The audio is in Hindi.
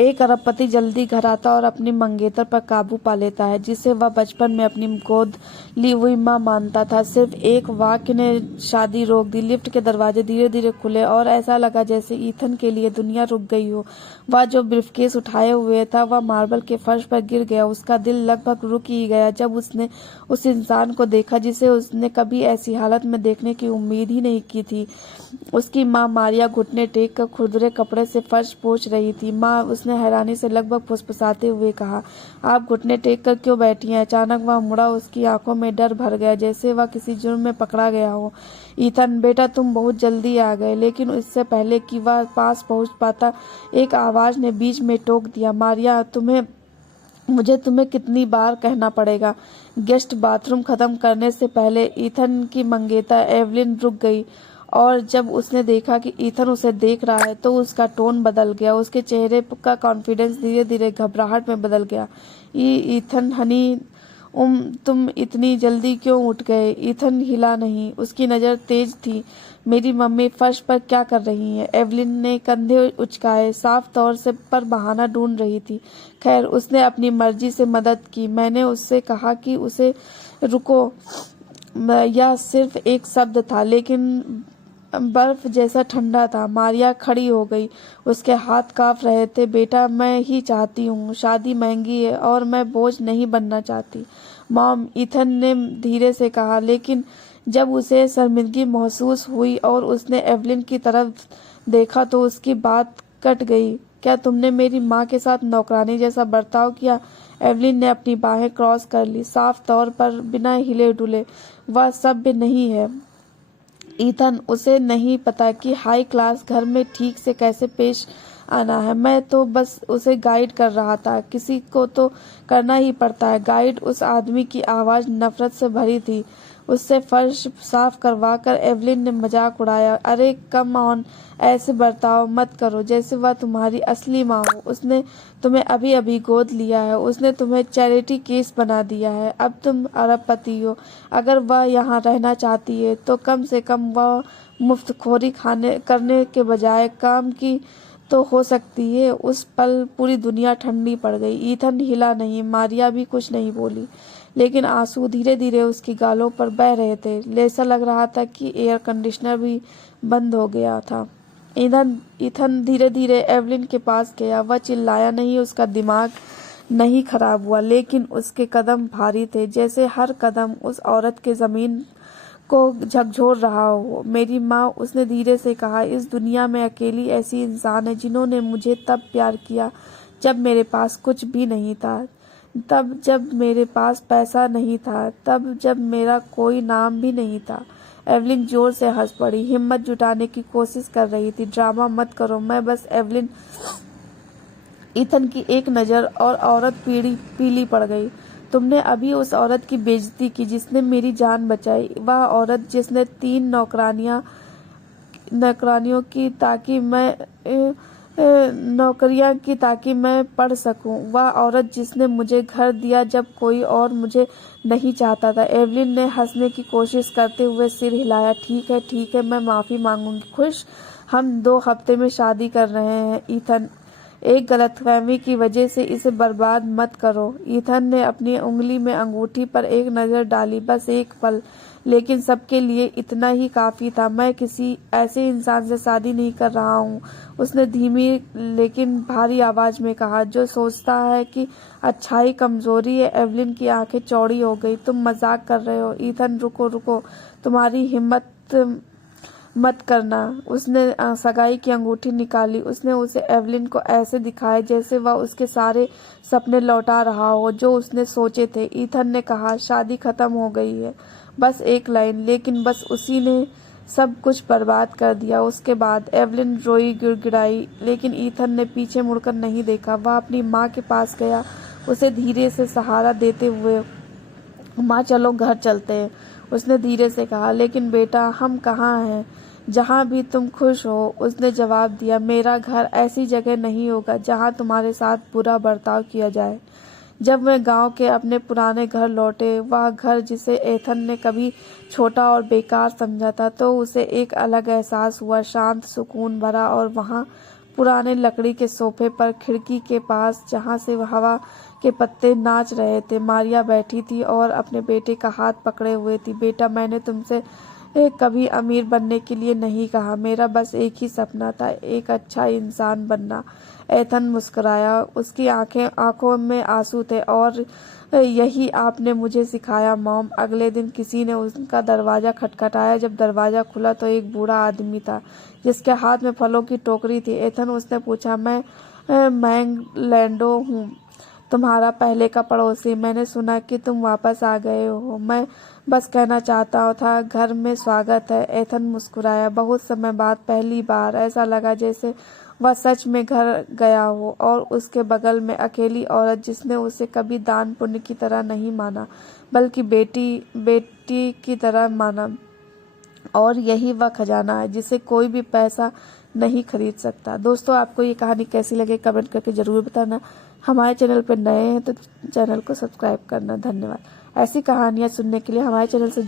एक अरबपति जल्दी घर आता और अपनी मंगेतर पर काबू पा लेता है, जिसे वह बचपन में अपनी गोद ली हुई मां मानता था। सिर्फ एक वाक्य ने शादी रोक दी। लिफ्ट के दरवाजे धीरे धीरे खुले और ऐसा लगा जैसे ईथन के लिए दुनिया रुक गई हो। वह जो ब्रीफकेस उठाए हुए था वह मार्बल के फर्श पर गिर गया। उसका दिल लगभग रुक ही गया जब उसने उस इंसान को देखा जिसे उसने कभी ऐसी हालत में देखने की उम्मीद ही नहीं की थी। उसकी माँ मारिया घुटने टेक कर खुरदरे कपड़े से फर्श पोंछ रही थी। माँ, उसने हैरानी से लगभग फुसफुसाते हुए कहा, आप घुटने टेक कर क्यों बैठी हैं? अचानक वह मुड़ा। उसकी आंखों में डर भर गया, जैसे वह किसी जुर्म में पकड़ा गया हो। ईथन, बेटा तुम बहुत जल्दी आ गए। लेकिन इससे पहले कि वह पास पहुंच पाता, एक आवाज ने बीच में टोक दिया, मारिया, मुझे तुम्हें कितनी बार कहना पड़ेगा? गेस्ट बाथरूम खत्म करने से पहले ईथन की मंगेतर एवलिन रुक गई, और जब उसने देखा कि ईथन उसे देख रहा है तो उसका टोन बदल गया। उसके चेहरे का कॉन्फिडेंस धीरे धीरे घबराहट में बदल गया। ईथन हनी, तुम इतनी जल्दी क्यों उठ गए? ईथन हिला नहीं, उसकी नज़र तेज थी। मेरी मम्मी फर्श पर क्या कर रही है? एवलिन ने कंधे उचकाए, साफ तौर से पर बहाना ढूंढ रही थी। खैर, उसने अपनी मर्जी से मदद की। मैंने उससे कहा कि उसे रुको। यह सिर्फ एक शब्द था, लेकिन बर्फ जैसा ठंडा था। मारिया खड़ी हो गई, उसके हाथ कांप रहे थे। बेटा, मैं ही चाहती हूँ, शादी महंगी है और मैं बोझ नहीं बनना चाहती। मॉम, ईथन ने धीरे से कहा, लेकिन जब उसे शर्मिंदगी महसूस हुई और उसने एवलिन की तरफ देखा तो उसकी बात कट गई। क्या तुमने मेरी माँ के साथ नौकरानी जैसा बर्ताव किया? एवलिन ने अपनी बाहें क्रॉस कर ली, साफ तौर पर बिना हिले डुले। वह सभ्य नहीं है ईथन, उसे नहीं पता कि हाई क्लास घर में ठीक से कैसे पेश आना है। मैं तो बस उसे गाइड कर रहा था। किसी को तो करना ही पड़ता है गाइड। उस आदमी की आवाज़ नफरत से भरी थी। उससे फर्श साफ करवा कर एवलिन ने मजाक उड़ाया, अरे कम ऑन, ऐसे बर्ताव मत करो जैसे वह तुम्हारी असली माँ हो। उसने तुम्हें अभी अभी गोद लिया है। उसने तुम्हें चैरिटी केस बना दिया है। अब तुम अरबपति हो। अगर वह यहाँ रहना चाहती है तो कम से कम वह मुफ्तखोरी करने के बजाय काम की तो हो सकती है। उस पल पूरी दुनिया ठंडी पड़ गई। ईथन हिला नहीं, मारिया भी कुछ नहीं बोली, लेकिन आंसू धीरे धीरे उसकी गालों पर बह रहे थे। ऐसा लग रहा था कि एयर कंडीशनर भी बंद हो गया था। ईथन धीरे धीरे एवलिन के पास गया। वह चिल्लाया नहीं, उसका दिमाग नहीं खराब हुआ, लेकिन उसके कदम भारी थे, जैसे हर कदम उस औरत के जमीन को झकझोर रहा हो। मेरी माँ, उसने धीरे से कहा, इस दुनिया में अकेली ऐसी इंसान है जिन्होंने मुझे तब प्यार किया जब मेरे पास कुछ भी नहीं था, तब जब मेरे पास पैसा नहीं था, तब जब मेरा कोई नाम भी नहीं था। एवलिन जोर से हंस पड़ी, हिम्मत जुटाने की कोशिश कर रही थी। ड्रामा मत करो, मैं बस एवलिन। ईथन की एक नज़र और औरत पीली पड़ गई। तुमने अभी उस औरत की बेइज्जती की जिसने मेरी जान बचाई। वह औरत जिसने 3 नौकरानियों की नौकरियां की ताकि मैं पढ़ सकूं। वह औरत जिसने मुझे घर दिया जब कोई और मुझे नहीं चाहता था। एवलिन ने हंसने की कोशिश करते हुए सिर हिलाया, ठीक है, मैं माफ़ी मांगूंगी। खुश? हम 2 हफ्ते में शादी कर रहे हैं ईथन। एक गलतफहमी की वजह से इसे बर्बाद मत करो। ईथन ने अपनी उंगली में अंगूठी पर एक नज़र डाली, बस एक पल, लेकिन सबके लिए इतना ही काफ़ी था। मैं किसी ऐसे इंसान से शादी नहीं कर रहा हूँ, उसने धीमी लेकिन भारी आवाज़ में कहा, जो सोचता है कि अच्छाई कमज़ोरी है। एवलिन की आंखें चौड़ी हो गई, तुम मजाक कर रहे हो? ईथन, रुको, तुम्हारी हिम्मत मत करना। उसने सगाई की अंगूठी निकाली। उसने उसे एवलिन को ऐसे दिखाया जैसे वह उसके सारे सपने लौटा रहा हो जो उसने सोचे थे। ईथन ने कहा, शादी खत्म हो गई है, बस एक लाइन, लेकिन बस उसी ने सब कुछ बर्बाद कर दिया। उसके बाद एवलिन रोई, गिड़गिड़ाई, लेकिन ईथन ने पीछे मुड़कर नहीं देखा। वह अपनी माँ के पास गया, उसे धीरे से सहारा देते हुए, माँ चलो घर चलते हैं, उसने धीरे से कहा। लेकिन बेटा, हम कहाँ हैं? जहाँ भी तुम खुश हो, उसने जवाब दिया। मेरा घर ऐसी जगह नहीं होगा जहाँ तुम्हारे साथ बुरा बर्ताव किया जाए। जब वे गांव के अपने पुराने घर लौटे, वह घर जिसे ईथन ने कभी छोटा और बेकार समझा था, तो उसे एक अलग एहसास हुआ, शांत, सुकून भरा, और वहाँ पुराने लकड़ी के सोफे पर खिड़की के पास, जहाँ से हवा के पत्ते नाच रहे थे। मारिया बैठी थी और अपने बेटे का हाथ पकड़े हुए थी। बेटा, मैंने तुमसे कभी अमीर बनने के लिए नहीं कहा। मेरा बस एक ही सपना था, एक अच्छा इंसान बनना। एथन मुस्कुराया। उसकी आंखों में आंसू थे। और यही आपने मुझे सिखाया मॉम। अगले दिन किसी ने उनका दरवाजा खटखटाया। जब दरवाजा खुला तो एक बूढ़ा आदमी था जिसके हाथ में फलों की टोकरी थी। एथन, उसने पूछा। मैं मैंग लैंडो हूँ, तुम्हारा पहले का पड़ोसी। मैंने सुना कि तुम वापस आ गए हो। मैं बस कहना चाहता था, घर में स्वागत है। एथन मुस्कुराया। बहुत समय बाद पहली बार ऐसा लगा जैसे वह सच में घर गया हो। और उसके बगल में अकेली औरत, जिसने उसे कभी दान पुण्य की तरह नहीं माना, बल्कि बेटी की तरह माना। और यही वह खजाना है जिसे कोई भी पैसा नहीं खरीद सकता। दोस्तों, आपको ये कहानी कैसी लगे कमेंट करके ज़रूर बताना। हमारे चैनल पर नए हैं तो चैनल को सब्सक्राइब करना। धन्यवाद। ऐसी कहानियाँ सुनने के लिए हमारे चैनल से